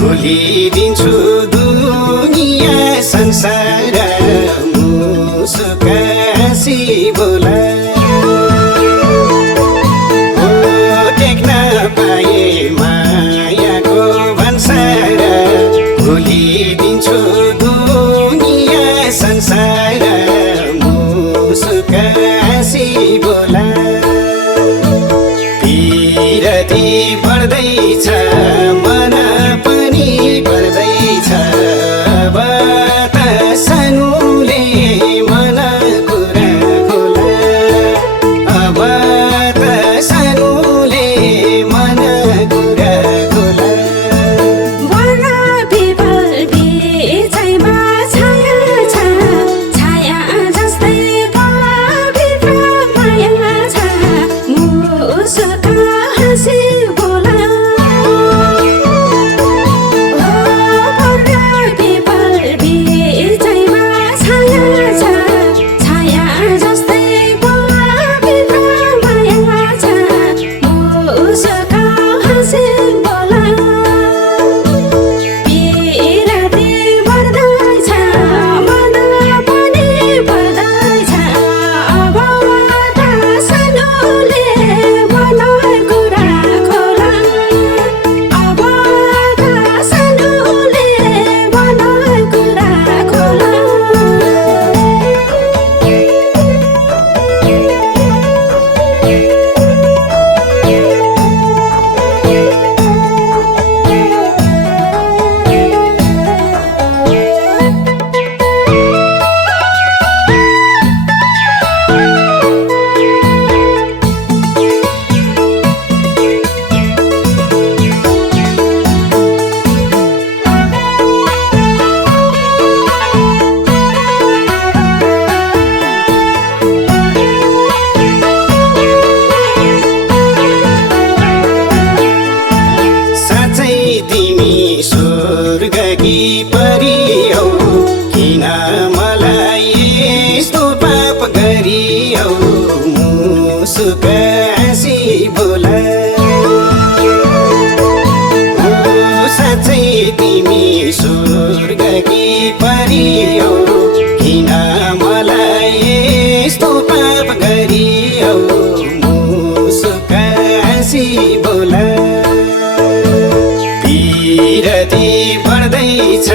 भुलिदिन्छु दुनिया संसार मुसुकासी बोला टेक्न पाए मायाको भन्सार भुलिदिन्छु दुनिया संसार मुसुकासी बोला पिरती बढ्दैछ मन पनि बढ्दैछ अब त सानोले मन कुरा खोला अब त सानोले मन कुरा खोला वन पिपल बिचैमा छाया छ छाया जस्तै गलाभित्र माया छ मुसुका हाँसी बोला वन पिपल बिचैमा छाया छ छाया जस्तै गलाभित्र माया छ मुसुका हाँसी बोला पिरती बढ्दैछ मन पनि बढ्दैछ अब त सानोले मन कुरा खोला अब त सानोले मन कुरा खोला साँच्चै तिमी स्वर्गकी परी हौ किन मलाई यस्तो पाप गरी हौ मुसुकासी बोला साँच्चै तिमी स्वर्गकी परी हौ किन मलाई यस्तो पाप गरी हौ मुसुकासी बोला पिरती बढ्दैछ